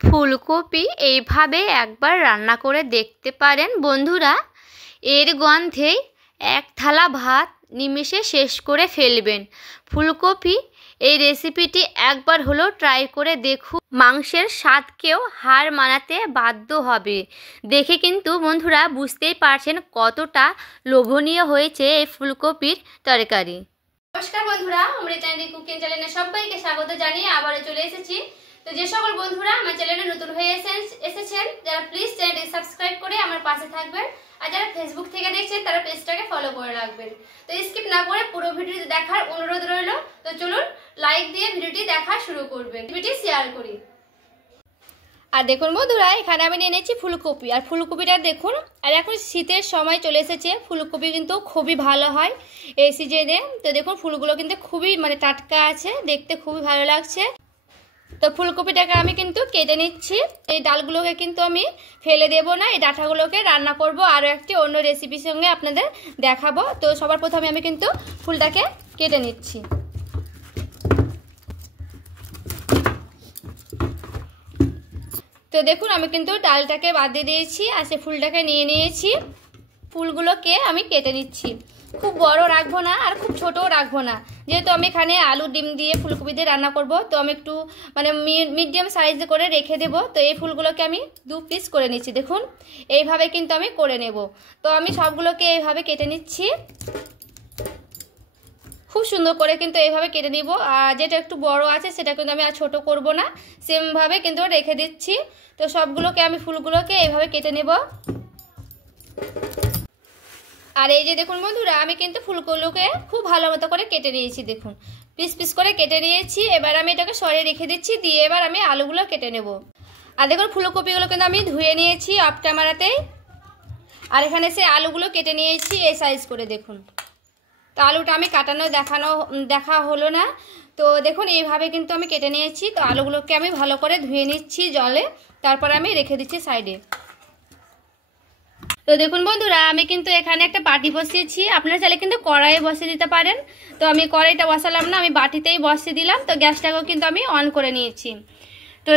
ফুলকপি এইভাবে একবার রান্না করে দেখতে পারেন বন্ধুরা। এর গন্ধেই এক থালা ভাত নিমেষে শেষ করে ফেলবেন। ফুলকপি এই রেসিপিটি একবার হলেও ট্রাই করে দেখুন, মাংসের স্বাদকেও হার মানাতে বাধ্য হবে। দেখে কিন্তু বন্ধুরা বুঝতেই পারছেন কতটা লোভনীয় হয়েছে এই ফুলকপির তরকারি। নমস্কার বন্ধুরা, আমরা চ্যানেল কুকিং চ্যানেলে সবাইকে স্বাগত জানিয়ে আবারও চলে এসেছি। তো যে সকল বন্ধুরা আমার চ্যানেলে নতুন হয়ে এসেছেন যারা প্লিজ চ্যানেলটি সাবস্ক্রাইব করে আমার পাশে থাকবেন, আর যারা ফেসবুক থেকে দেখছেন তারা পেজটাকে ফলো করে রাখবেন। তো স্কিপ না করে পুরো ভিডিওটি দেখার অনুরোধ রইল। তো চলুন লাইক দিয়ে ভিডিওটি দেখা শুরু করবেন, ভিডিওটি শেয়ার করি। আর দেখুন বন্ধুরা, এখানে আমি নিয়ে নিয়েছি ফুলকপি। আর ফুলকপিটা দেখুন, আর এখন শীতের সময় চলে এসেছে, ফুলকপি কিন্তু খুবই ভালো হয় এই সিজনে। তো দেখুন ফুলগুলো কিন্তু খুবই টাটকা আছে, দেখতে খুবই ভালো লাগছে। তো ফুলকপিটাকে আমি কিন্তু কেটে নিচ্ছি। এই ডালগুলোকে কিন্তু আমি ফেলে দেব না, এই ডাঁটাগুলোকে রান্না করব আরও একটি অন্য রেসিপির সঙ্গে আপনাদের দেখাবো। তো সবার প্রথমে আমি কিন্তু ফুলটাকে কেটে নিচ্ছি। তো দেখুন আমি কিন্তু ডালটাকে বাদ দিয়ে দিয়েছি আর সে ফুলটাকে নিয়ে নিয়েছি। ফুলগুলোকে আমি কেটে নিচ্ছি, খুব বড় রাখবো না আর খুব ছোটও রাখবো না, যেহেতু আমি এখানে আলু ডিম দিয়ে ফুলকপি দিয়ে রান্না করব। তো আমি একটু মিডিয়াম সাইজে করে রেখে দেব। তো এই ফুলগুলোকে আমি 2 পিস করে নিচ্ছি। দেখুন এইভাবে কিন্তু আমি করে নেব। তো আমি সবগুলোকে এইভাবে কেটে নিচ্ছি, খুব সুন্দর করে কিন্তু এইভাবে কেটে নিব। আর যেটা একটু বড় আছে সেটা কিন্তু আমি আর ছোট করব না, সেমভাবে কিন্তু রেখে দিচ্ছি। তো সবগুলোকে আমি ফুলগুলোকে এইভাবে কেটে নেব। আর এই যে দেখুন বন্ধুরা, আমি কিন্তু ফুলগুলোকে খুব ভালো মতো করে কেটে নিয়েছি। দেখুন পিস পিস করে কেটে নিয়েছি। এবার আমি এটাকে সরিয়ে রেখে দিচ্ছি, দিয়ে এবার আমি আলুগুলো কেটে নেব। আর দেখুন ফুলকপিগুলো কিন্তু আমি ধুয়ে নিয়েছি অফ ক্যামেরাতেই। আর এখানে সে আলুগুলো কেটে নিয়েছি এই সাইজ করে। দেখুন তো আলুটা আমি দেখা হলো না। তো দেখুন এইভাবে কিন্তু আমি কেটে নিয়েছি। তো আলুগুলোকে আমি ভালো করে ধুয়ে নিচ্ছি জলে, তারপর আমি রেখে দিচ্ছি সাইডে। তো দেখুন বন্ধুরা, আমি কিন্তু এখানে একটা বাটি বসিয়েছি, আপনারা চাইলে কিন্তু কড়াইয়ে বসিয়ে দিতে পারেন। তো আমি কড়াইটা বসালাম না, আমি বাটিতেই বসিয়ে দিলাম। তো গ্যাসটাকেও কিন্তু আমি অন করে নিয়েছি। তো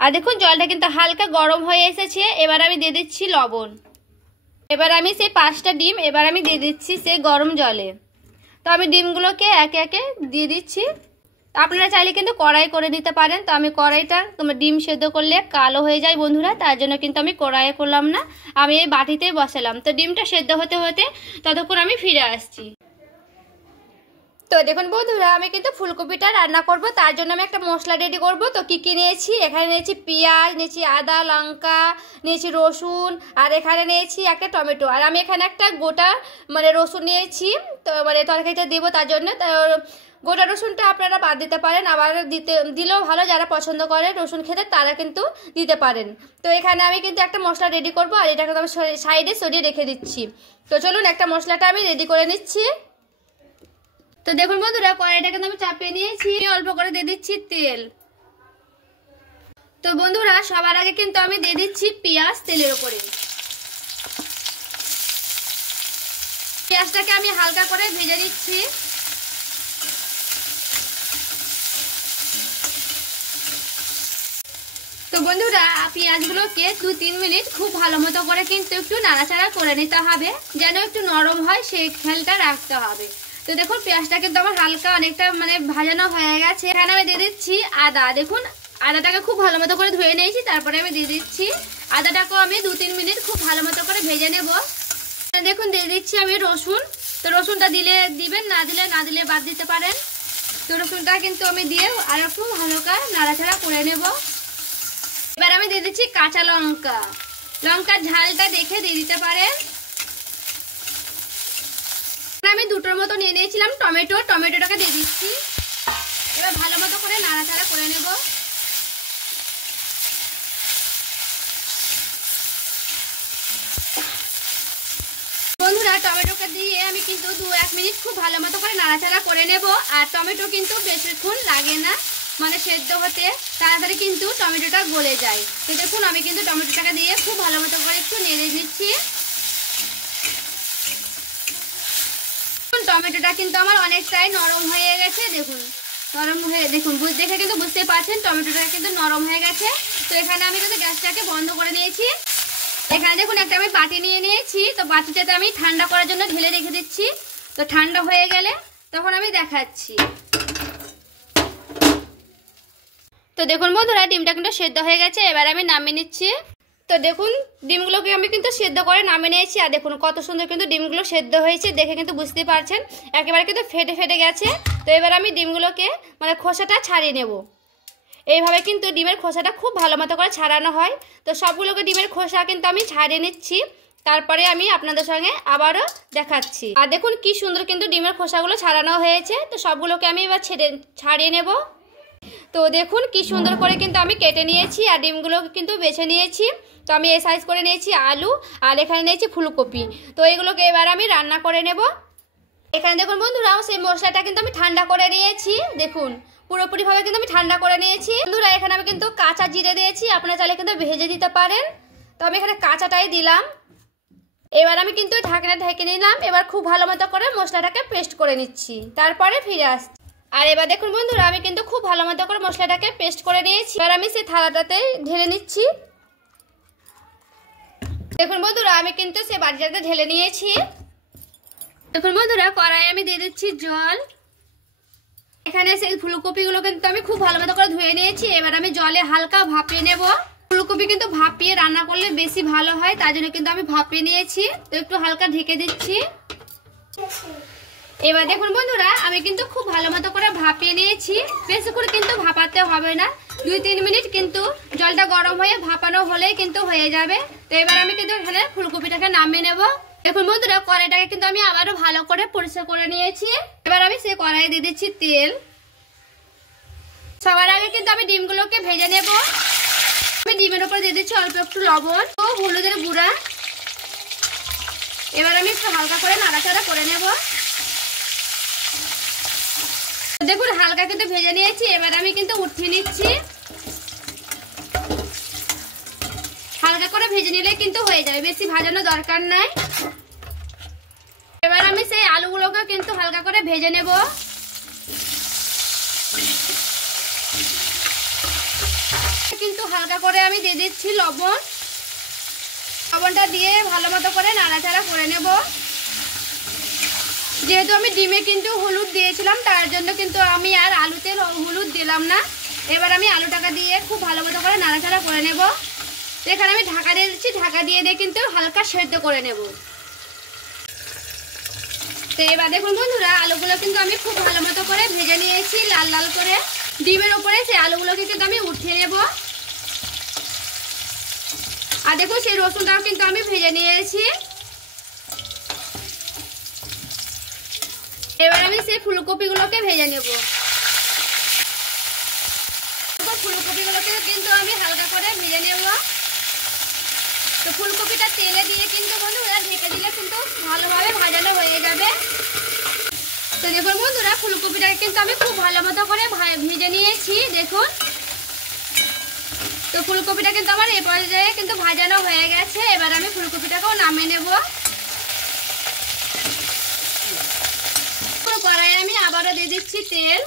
আর দেখুন জলটা কিন্তু হালকা গরম হয়ে এসেছে। এবার আমি দিয়ে দিচ্ছি লবণ। এবার আমি সেই 5টা ডিম এবার আমি দিয়ে দিচ্ছি সেই গরম জলে। তো আমি ডিমগুলোকে একে একে দিয়ে দিচ্ছি। আপনারা চাইলে কিন্তু কড়াই করে দিতে পারেন। তো আমি কড়াইটা ডিম সেদ্ধ করলে কালো হয়ে যায় বন্ধুরা, তার জন্য কিন্তু আমি কড়াইয়ে করলাম না, আমি এই বাটিতেই বসালাম। তো ডিমটা সেদ্ধ হতে হতে ততক্ষণ আমি ফিরে আসছি। তো দেখুন বন্ধুরা, আমি কিন্তু ফুলকপিটা রান্না করব, তার জন্য আমি একটা মশলা রেডি করব। তো কি কি নিয়েছি, এখানে নিয়েছি পেঁয়াজ, নিয়েছি আদা লঙ্কা, নিয়েছি রসুন, আর এখানে নিয়েছি একটা টমেটো। আর আমি এখানে একটা গোটা রসুন নিয়েছি। তো তরকারিটা দেবো তার জন্য। গোটা রসুনটা আপনারা বাদ দিতে পারেন, আবার দিলেও ভালো, যারা পছন্দ করে রসুন খেতে তারা কিন্তু দিতে পারেন। তো এখানে আমি কিন্তু একটা মশলা রেডি করব, আর এটাকে আমি সাইডে সরিয়ে রেখে দিচ্ছি। তো চলুন একটা মশলাটা আমি রেডি করে নিচ্ছি। তো দেখুন বন্ধুরা, কড়াইটা কিন্তু আমি চাপিয়ে নিয়েছি, অল্প করে দিয়ে দিচ্ছি তেল। তো বন্ধুরা সবার আগে কিন্তু আমি দিয়ে দিচ্ছি পেঁয়াজ তেলের উপরে। পেঁয়াজটাকে আমি হালকা করে ভেজে দিচ্ছি। তো বন্ধুরা পেঁয়াজগুলোকে 2-3 মিনিট খুব ভালো মতো করে কিন্তু একটু নাড়াচাড়া করে নিতে হবে, যেন একটু নরম হয় সেই খেয়ালটা রাখতে হবে। তো দেখুন পেঁয়াজটা কিন্তু আমার হালকা অনেকটা ভাজানো হয়ে গেছে। এখানে আমি দিয়ে দিচ্ছি আদা। দেখুন আদাটাকে খুব ভালো মতো করে ধুয়ে নিয়েছি, তারপরে আমি দিয়ে দিচ্ছি আদাটাকেও আমি 2-3 মিনিট খুব ভালো মতো করে ভেজে নেব। দেখুন দিয়ে দিচ্ছি আমি রসুন। তো রসুনটা দিলে দিবেন, না দিলে বাদ দিতে পারেন। তো রসুনটা কিন্তু আমি দিয়ে আর একটু ভালো করে নাড়াচাড়া করে নেব। এবার আমি দিয়ে দিচ্ছি কাঁচা লঙ্কা, লঙ্কার ঝালটা দেখে দিয়ে দিতে পারেন। আমি 2টোর মতো নিয়ে নিয়েছিলাম টমেটোটাকে দিয়ে দিচ্ছি। এবার ভালো মতো করে নাড়াচাড়া করে নেব। বন্ধুরা টমেটোকে দিয়ে আমি কিন্তু 2-1 মিনিট খুব ভালো মতো করে নাড়াচাড়া করে নেব। আর টমেটো কিন্তু বেশিক্ষণ লাগে না সেদ্ধ হতে, তাড়াতাড়ি কিন্তু টমেটোটা গলে যায়। তো দেখুন আমি কিন্তু টমেটোটাকে দিয়ে খুব ভালো মতো করে একটু নেড়ে দিচ্ছি। টমেটোটা কিন্তু আমার অনেকটাই নরম হয়ে গেছে। দেখুন নরম হয়ে দেখে কিন্তু বুঝতে পারছেন টমেটোটা কিন্তু নরম হয়ে গেছে। তো এখানে আমি কিন্তু গ্যাসটাকে বন্ধ করে নিয়েছি। এখানে দেখুন একটা আমি বাটি নিয়ে নিয়েছি, তো বাটিটাতে আমি ঠান্ডা করার জন্য ঢেলে রেখে দিচ্ছি। তো ঠান্ডা হয়ে গেলে তখন আমি দেখাচ্ছি। তো দেখুন বন্ধুরা ডিমটা কিন্তু সেদ্ধ হয়ে গেছে, এবার আমি নামিয়ে নিচ্ছি। তো দেখুন ডিমগুলোকে আমি কিন্তু সেদ্ধ করে নামিয়ে নিয়েছি, আর দেখুন কত সুন্দর কিন্তু ডিমগুলো সেদ্ধ হয়েছে, দেখে কিন্তু বুঝতে পারছেন একেবারে কিন্তু ফেটে ফেটে গেছে। তো এবার আমি ডিমগুলোকে মানে খোসাটা ছাড়িয়ে নেব। এইভাবে কিন্তু ডিমের খোসাটা খুব ভালো মতো করে ছাড়ানো হয়। তো সবগুলোকে ডিমের খোসা কিন্তু আমি ছাড়িয়ে নিচ্ছি, তারপরে আমি আপনাদের সঙ্গে আবারও দেখাচ্ছি। আর দেখুন কি সুন্দর কিন্তু ডিমের খোসাগুলো ছাড়ানো হয়েছে। তো সবগুলোকে আমি এবার ছাড়িয়ে নেব। তো দেখুন কি সুন্দর করে কিন্তু আমি কেটে নিয়েছি, আর ডিমগুলোকে কিন্তু বেছে নিয়েছি। তো আমি এই সাইজ করে নিয়েছি আলু, আর এখানে নিয়েছি ফুলকপি। তো এগুলোকে এবার আমি রান্না করে নেব। এখানে দেখুন বন্ধুরা সেই মশলাটা কিন্তু আমি ঠান্ডা করে নিয়েছি, দেখুন পুরোপুরিভাবে কিন্তু আমি ঠান্ডা করে নিয়েছি। বন্ধুরা এখানে আমি কিন্তু কাঁচা জিরে দিয়েছি, আপনারা চাইলে কিন্তু ভেজে দিতে পারেন। তো আমি এখানে কাঁচাটাই দিলাম। এবার আমি কিন্তু ঢাকনা ঢেকে নিলাম। এবার খুব ভালো মতো করে মশলাটাকে পেস্ট করে নিচ্ছি, তারপরে ফিরে আসছি। আর এবার দেখুন বন্ধুরা আমি কিন্তু খুব ভালো মতো করে মশলাটাকে পেস্ট করে নিয়েছি। এবার আমি সেই থালাটাতে ঢেলে নিচ্ছি। দেখুন বন্ধুরা আমি কিন্তু সেই বাটিটাতে ঢেলে নিয়েছি। দেখুন বন্ধুরা কড়াই আমি দিয়ে দিচ্ছি জল। এখানে সেই ফুলকপিগুলো কিন্তু আমি খুব ভালো মতো করে ধুয়ে নিয়েছি। এবার আমি জলে হালকা ভাপিয়ে নেব। ফুলকপি কিন্তু ভাপিয়ে রান্না করলে বেশি ভালো হয়, তার জন্য কিন্তু আমি ভাপিয়ে নিয়েছি। তো একটু হালকা ঢেকে দিচ্ছি। এবার দেখুন বন্ধুরা আমি কিন্তু খুব ভালো মতো করে ভাপিয়ে নিয়েছি। বেশিক্ষণ কিন্তু ভাপাতে হবে না, 2-3 মিনিট কিন্তু জলটা গরম হয়ে ভাপানো হলেই কিন্তু হয়ে যাবে। তো এবার আমি কিন্তু এখানে ফুলকপিটাকে নামিয়ে নেব। দেখুন বন্ধুরা কড়াইটাকে কিন্তু আমি আবারও ভালো করে পরিষ্কার করে নিয়েছি। এবার আমি সেই কড়াইয়ে দিয়ে দিচ্ছি তেল। সবার আগে কিন্তু আমি ডিমগুলোকে ভেজে নেব। আমি ডিমের উপরে দিয়ে দিচ্ছি অল্প একটু লবণ ও হলুদের গুঁড়া। এবার আমি একটু হালকা করে নাড়াচাড়া করে নেব। দেখুন হালকা কিন্তু ভেজে নিয়েছি। এবার আমি কিন্তু উঠিয়ে নিচ্ছি। হালকা করে ভেজে নিলে কিন্তু হয়ে যাবে, বেশি ভাজানো দরকার নাই। এবার আমি সেই আলুগুলোকে কিন্তু হালকা করে ভেজে নেব। কিন্তু হালকা করে আমি দিয়ে দিচ্ছি লবণ। লবণটা দিয়ে ভালো মতো করে নাড়াচাড়া করে নেব। যেহেতু আমি ডিমে কিন্তু হলুদ দিয়েছিলাম, তার জন্য কিন্তু আমি আর আলুতে হলুদ দিলাম না। এবার আমি আলুটাকে দিয়ে খুব ভালো মতো করে নাড়াচাড়া করে নেব। এখানে আমি ঢাকা দিয়ে দিচ্ছি, ঢাকা দিয়ে কিন্তু হালকা সেদ্ধ করে নেব। তো এবার দেখুন বন্ধুরা আলুগুলো কিন্তু আমি খুব ভালো মতো করে ভেজে নিয়েছি লাল লাল করে। ডিমের উপরে সেই আলুগুলোকে কিন্তু আমি উঠিয়ে নেব। আর দেখুন সেই রসুনটাও কিন্তু আমি ভেজে নিয়েছি। এবার আমি সেই ফুলকপিগুলোকে ভেজে নেব। ফুলকপিগুলোকে কিন্তু আমি হালকা করে ভেজে নেব। তো ফুলকপিটা তেলে দিয়ে কিন্তু বন্ধুরা ঢেকে দিলে কিন্তু ভালোভাবে ভাজানো হয়ে যাবে। তো দেখুন বন্ধুরা ফুলকপিটাকে কিন্তু আমি খুব ভালো মতো করে ভেজে নিয়েছি, দেখুন। তো ফুলকপিটা কিন্তু আমার এই পর্যায়ে কিন্তু ভাজানো হয়ে গেছে। এবার আমি ফুলকপিটাকেও নামিয়ে নেব। কড়াইয়ে আমি আবারও দিয়ে দিচ্ছি তেল।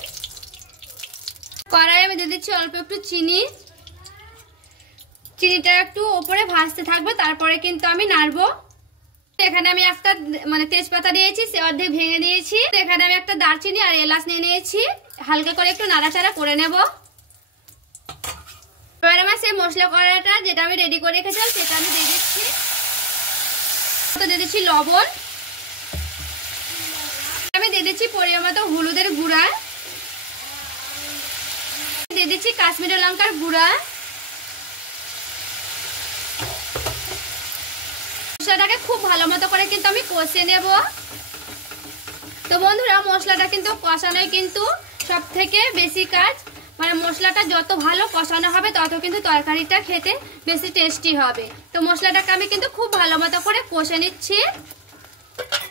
কড়াইয়ে আমি দিয়ে দিচ্ছি অল্প একটু চিনি। চিনিটা একটু উপরে ভাজতে থাকবে, তারপরে কিন্তু আমি নাড়বো। এখানে আমি একটা মানে তেজপাতা দিয়েছি, সে অর্ধেক ভেঙে দিয়েছি। এখানে আমি একটা দারচিনি আর এলাচ নিয়ে নিয়েছি, হালকা করে একটু নাড়াচাড়া করে নেব। এবার আমার সেই মশলা কড়াইটা যেটা আমি রেডি করে রেখেছিলাম সেটা আমি দিয়ে দিচ্ছি। দিয়ে দিচ্ছি লবণ। আমি দিয়ে দিচ্ছি পরিমাণ মতো হলুদের গুঁড়া। দিয়ে দিচ্ছি কাশ্মীরি লঙ্কার গুঁড়া। মশলাটাকে খুব ভালো মতো করে কিন্তু আমি কষে নেব। তো বন্ধুরা মশলাটা কিন্তু কষানোই কিন্তু সব থেকে বেশি কাজ। মানে মশলাটা যত ভালো কষানো হবে তত কিন্তু তরকারিটা খেতে বেশি টেস্টি হবে। তো মশলাটাকে আমি কিন্তু খুব ভালো মতো করে কষে নিচ্ছি।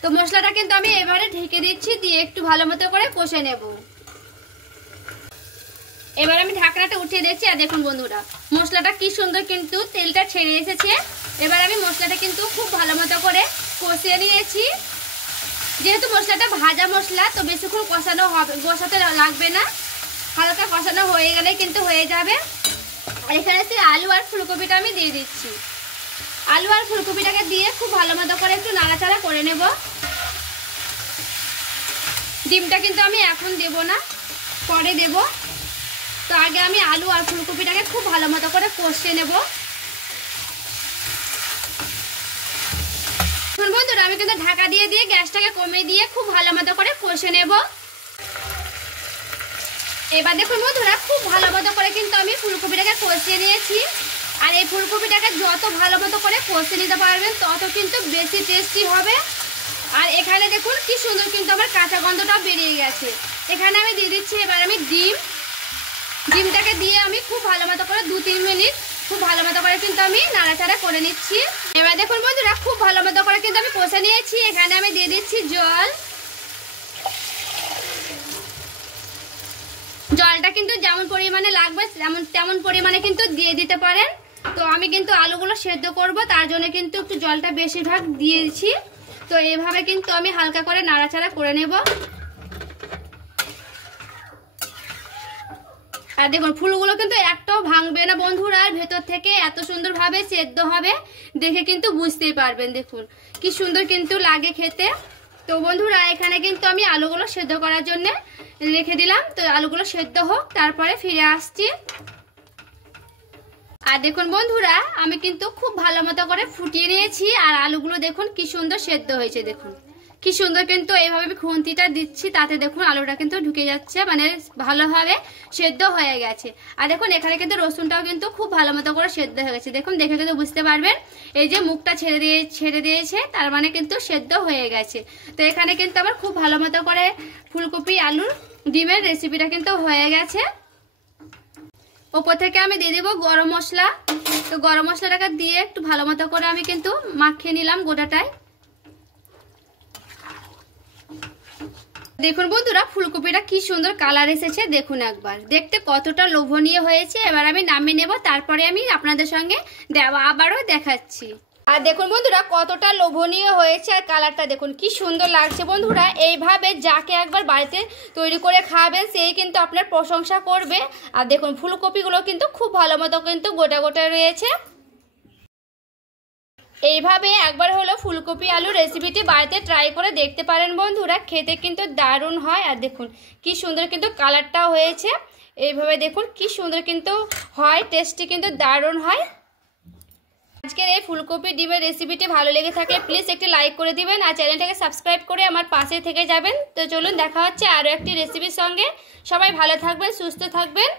তো মশলাটা কিন্তু আমি এবারে ঢেকে দিচ্ছি, দিয়ে একটু ভালো মতো করে কষে নেব। এবার আমি ঢাকনাটা উঠিয়ে দিচ্ছি। আর দেখুন বন্ধুরা মশলাটা কি সুন্দর কিন্তু তেলটা ছেড়ে এসেছে। এবার আমি মশলাটা কিন্তু খুব ভালো মতো করে কষিয়ে নিয়েছি। যেহেতু মশলাটা ভাজা মশলা তো বেশিক্ষণ কষাতে লাগবে না, হালকা কষানো হয়ে গেলে কিন্তু হয়ে যাবে। আর এখানে আলু আর ফুলকপিটা আমি দিয়ে দিচ্ছি। আলু আর ফুলকপিটাকে দিয়ে খুব ভালো মতো করে একটু নাড়াচাড়া করে নেব। ডিমটা কিন্তু আমি এখন দেব না, পরে দেব। তো আগে আমি আলু আর ফুলকপিটাকে খুব ভালো মতো করে কষিয়ে নেব। বন্ধুরা আমি কিন্তু ঢাকা দিয়ে দিয়ে গ্যাসটাকে কমিয়ে দিয়ে খুব ভালো মতো করে কষে নেব। এবার দেখুন বন্ধুরা খুব ভালো মতো করে কিন্তু আমি ফুলকপিটাকে কষিয়ে নিয়েছি। আর এই ফুলকপিটাকে যত ভালো মতো করে কষিয়ে নিতে পারবেন তত কিন্তু বেশি টেস্টি হবে। আর এখানে দেখুন কি সুন্দর কিন্তু আমার কাঁচা গন্ধটাও বেরিয়ে গেছে। এখানে আমি দিয়ে দিচ্ছি এবার আমি ডিমটাকে দিয়ে আমি খুব ভালো মতো করে 2-3 মিনিট খুব ভালো মতো করে কিন্তু আমি নাড়াচাড়া করে নিচ্ছি। এবার দেখুন বন্ধুরা খুব ভালো মতো করে কিন্তু আমি কষে নিয়েছি। এখানে আমি দিয়ে দিচ্ছি জলটা কিন্তু যেমন পরিমাণে লাগবে তেমন পরিমাণে কিন্তু দিয়ে দিতে পারেন। তো আমি কিন্তু আলুগুলো সেদ্ধ করব, তার জন্য কিন্তু একটু জলটা বেশিরভাগ দিয়েছি। তো এইভাবে কিন্তু আমি হালকা করে নাড়াচাড়া করে নেব। আর দেখুন ফুলগুলো কিন্তু একটাও ভাঙবে না বন্ধুরা, আর ভেতর থেকে এত সুন্দরভাবে সেদ্ধ হবে, দেখে কিন্তু বুঝতেই পারবেন। দেখুন কি সুন্দর কিন্তু লাগে খেতে। তো বন্ধুরা এখানে কিন্তু আমি আলুগুলো সেদ্ধ করার জন্য রেখে দিলাম। তো আলুগুলো সেদ্ধ হোক, তারপরে ফিরে আসছি। আর দেখুন বন্ধুরা আমি কিন্তু খুব ভালো মতো করে ফুটিয়ে নিয়েছি। আর আলুগুলো দেখুন কি সুন্দর সেদ্ধ হয়েছে। দেখুন কি সুন্দর কিন্তু এইভাবে আমি খুন্তিটা দিচ্ছি, তাতে দেখুন আলুটা কিন্তু ঢুকে যাচ্ছে, মানে ভালোভাবে সেদ্ধ হয়ে গেছে। আর দেখুন এখানে কিন্তু রসুনটাও কিন্তু খুব ভালো মতো করে সেদ্ধ হয়ে গেছে। দেখুন দেখে কিন্তু বুঝতে পারবেন, এই যে মুখটা ছেড়ে দিয়েছে, তার মানে কিন্তু সেদ্ধ হয়ে গেছে। তো এখানে কিন্তু আমার খুব ভালো মতো করে ফুলকপি আলুর ডিমের রেসিপিটা কিন্তু হয়ে গেছে। ওপর থেকে আমি দিয়ে দেবো গরম মশলা। তো গরম মশলাটাকে দিয়ে একটু ভালো মতো করে আমি কিন্তু মাখিয়ে নিলাম গোটাটায়। দেখুন বন্ধুরা ফুলকপিটা কি সুন্দর কালার এসেছে, দেখুন একবার দেখতে কতটা লোভনীয় হয়েছে। এবার আমি নামিয়ে নেব, তারপরে আমি আপনাদের সঙ্গে আবারও দেখাচ্ছি। আর দেখুন বন্ধুরা কতটা লোভনীয় হয়েছে, আর কালারটা দেখুন কি সুন্দর লাগছে। বন্ধুরা এইভাবে যাকে একবার বাড়িতে তৈরি করে খাবেন সেই কিন্তু আপনার প্রশংসা করবে। আর দেখুন ফুলকপিগুলো কিন্তু খুব ভালো মতো কিন্তু গোটা গোটা রয়েছে। এইভাবে একবার হলো ফুলকপি আলু রেসিপিটি বাড়িতে ট্রাই করে দেখতে পারেন বন্ধুরা, খেতে কিন্তু দারুণ হয়। আর দেখুন কি সুন্দর কিন্তু কালারটাও হয়েছে। এইভাবে দেখুন কি সুন্দর কিন্তু হয়, টেস্টি কিন্তু দারুণ হয়। আজকের এই ফুলকপি ডিমের রেসিপিটি ভালো লেগে থাকে প্লিজ একটি লাইক করে দিবেন, আর চ্যানেলটাকে সাবস্ক্রাইব করে আমার পাশে থেকে যাবেন। তো চলুন দেখা হচ্ছে আরও একটি রেসিপির সঙ্গে। সবাই ভালো থাকবেন, সুস্থ থাকবেন।